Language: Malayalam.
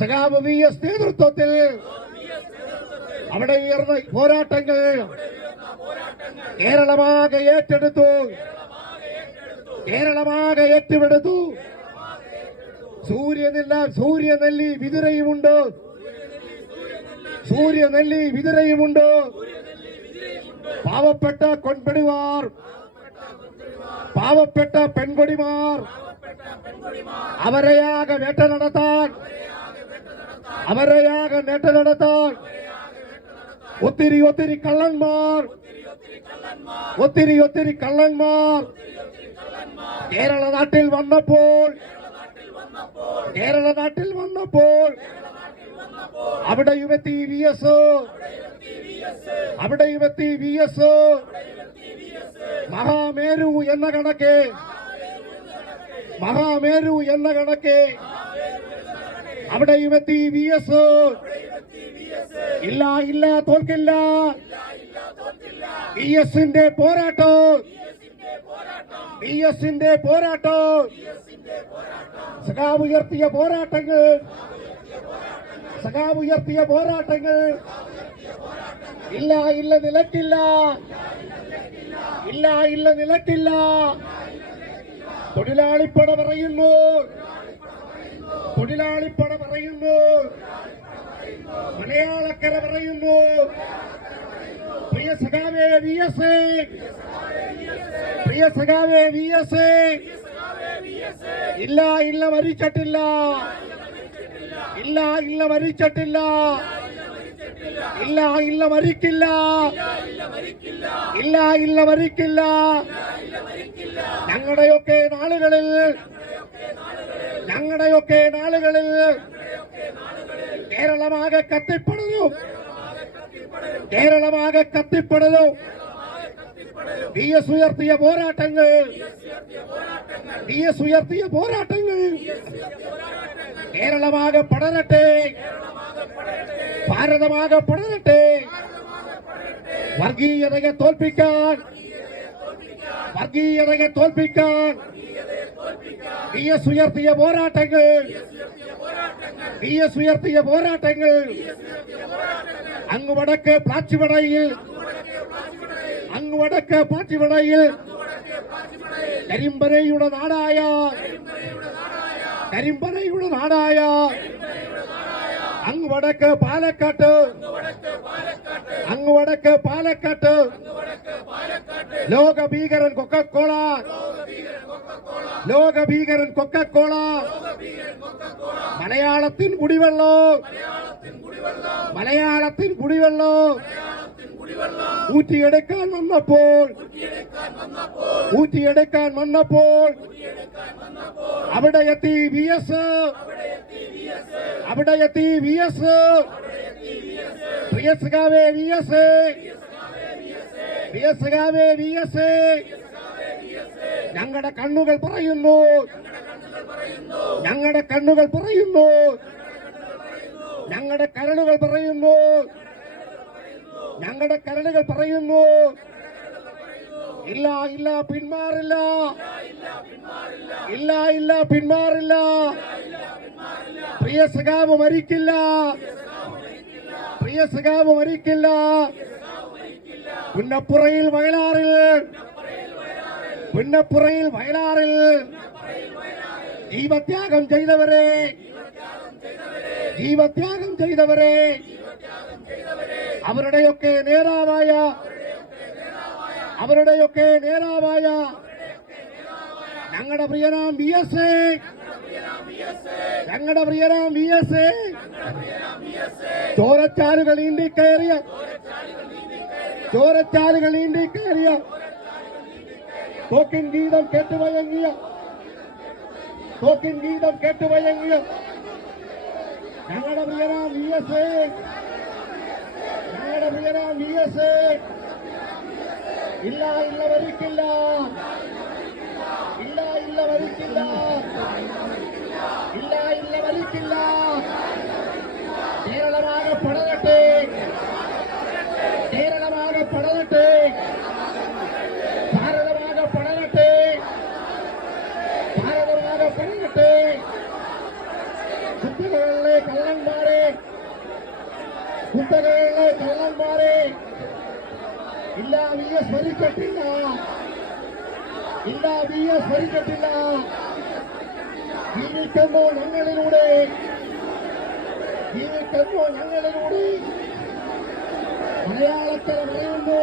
സഖാവ് VS നേതൃത്വത്തിൽ അവിടെ ഉയർന്ന പോരാട്ടങ്ങൾ കേരളമാകെ ഏറ്റെടുത്തു. കേരളമാകെ ഏറ്റുമെടുത്തു. സൂര്യനെല്ലി വിതുരയുമുണ്ട്. സൂര്യനെല്ലി വിതുരയുമുണ്ട്. പാവപ്പെട്ട കൊൺപടിമാർ, പാവപ്പെട്ട പെൺകൊടിമാർ അവരെയാകെ വേട്ട നടത്താൻ, അവരെയാകെ നേട്ട നടത്താൻ ഒത്തിരി കള്ളന്മാർ, ഒത്തിരി കള്ളന്മാർ കേരള നാട്ടിൽ വന്നപ്പോൾ, കേരള നാട്ടിൽ വന്നപ്പോൾ അവിടെയുമെത്തി VS, അവിടെയുമെത്തി VS. മഹാമേരു എന്ന കണക്കെ, മഹാമേരു എന്ന കണക്കെ അവിടെയുമെത്തി VS. ഇല്ല ഇല്ല തോൽക്കില്ല. VSന്റെ പോരാട്ടം, VSന്റെ പോരാട്ടം. സഖാവ് ഉയർത്തിയ പോരാട്ടങ്ങൾ, സഖാവ് ഉയർത്തിയ പോരാട്ടങ്ങൾ ഇല്ല ഇല്ല നിലക്കില്ല, ഇല്ല ഇല്ല നിലക്കില്ല. തൊഴിലാളിപ്പട പറയുന്നു, തൊഴിലാളിപ്പട പറയുന്നു, മലയാളക്കര പറയുന്നു. പ്രിയ സഖാവേ VS, പ്രിയ സഖാവേ VS, ഇല്ല ഇല്ല മരിച്ചിട്ടില്ല, ഇല്ല ഇല്ല മരിച്ചിട്ടില്ല, ഇല്ല ഇല്ല മരിക്കില്ല, ഇല്ല ഇല്ല മരിക്കില്ല. ഞങ്ങളുടെയൊക്കെ നാളുകളിൽ, ഞങ്ങളുടെയൊക്കെ നാളുകളിൽ കേരളമാകെ കത്തിപ്പടരും, കേരളമാകെ കത്തിപ്പടരും. VS ഉയർത്തിയ പോരാട്ടങ്ങൾ, VS ഉയർത്തിയ പോരാട്ടങ്ങൾ കേരളമാകെ പടരട്ടെ, ഭാരതമാകെ പടരട്ടെ. വർഗീയതയെ തോൽപ്പിക്കാൻ, വർഗീയതയെ തോൽപ്പിക്കാൻ VS ഉയർത്തിയ പോരാട്ടങ്ങൾ, VS ഉയർത്തിയ പോരാട്ടങ്ങൾ. അങ്ങ് വടക്ക് പ്ലാച്ചിമടയിൽ, അങ്ങ് വടക്ക് പ്ലാച്ചിമടയിൽ കരിമ്പനയുടെ നാടായ, കരിമ്പനയുടെ നാടായ അങ്ങ് വടക്ക് പാലക്കാട്ട്, അങ്ങ് വടക്ക് പാലക്കാട്ട് ലോക ഭീകരൻ കൊക്കക്കോള, ലോക ഭീകരൻ കൊക്കക്കോള മലയാളത്തിൻ കുടിവെള്ളം, മലയാളത്തിൻ കുടിവെള്ളം ഊറ്റിയെടുക്കാൻ വന്നപ്പോൾ, ഊറ്റിയെടുക്കാൻ വന്നപ്പോൾ അവിടെ എത്തി VS, അവിടെ എത്തി VS. പ്രിയ സഖാവേ VS, പ്രിയ സഖാവേ VS, ഞങ്ങളുടെ കണ്ണുകൾ പറയുന്നു, ഞങ്ങളുടെ കണ്ണുകൾ പറയുന്നു, ഞങ്ങളുടെ കരളുകൾ പറയുന്നു, ഞങ്ങളുടെ കരളുകൾ പറയുന്നു. ഇല്ല ഇല്ല പിന്മാറില്ല, ഇല്ല ഇല്ല പിന്മാറില്ല. പ്രിയ സഖാവ് മരിക്കില്ല, പ്രിയ സഖാവ് മരിക്കില്ല. പുന്നപ്പുറയിൽ വയലാറിൽ, പുന്നപ്പുറയിൽ വയലാറിൽ ജീവത്യാഗം ചെയ്തവരെ, ജീവത്യാഗം ചെയ്തവരെ അവരുടെയൊക്കെ നേതാവായ, അവരുടെയൊക്കെ നേതാവായ ഞങ്ങളുടെ പ്രിയനാം VS, ഞങ്ങളുടെ പ്രിയനാം VS ചോരച്ചാലുകൾ നീന്തിക്കയറിയ, ചോരച്ചാലുകൾ നീന്തിക്കയറിയ തോക്കിൻ ഗീതം കേട്ടുവയങ്ങിയ, തോക്കിൻ ഗീതം കേട്ടുവയങ്ങിയ ഞങ്ങളുടെ പ്രിയനാം VS, ഞങ്ങളുടെ പ്രിയനാം VS ഇല്ല ഇല്ല മരിക്കില്ല, ഇല്ല ഇല്ല മരിക്കില്ല, ഇല്ല ഇല്ല മരിക്കില്ല. കേരളമാകെ പടരട്ടെ, കേരളമാകെ പടരട്ടെ, ഭാരതമാകെ പടരട്ടെ, ഭാരതമാകെ പടരട്ടെ. കുട്ടികളെ കള്ളന്മാരെ, കുത്തകയുള്ള കള്ളന്മാരെ, ഇല്ല VS ഭരിക്കട്ടില്ല, ഇല്ല VS ഭരിക്കട്ടില്ല. ജീവിക്കുന്നു ഞങ്ങളിലൂടെ, ജീവിക്കുന്നു ഞങ്ങളിലൂടെ. മലയാളക്കര പറയുന്നു,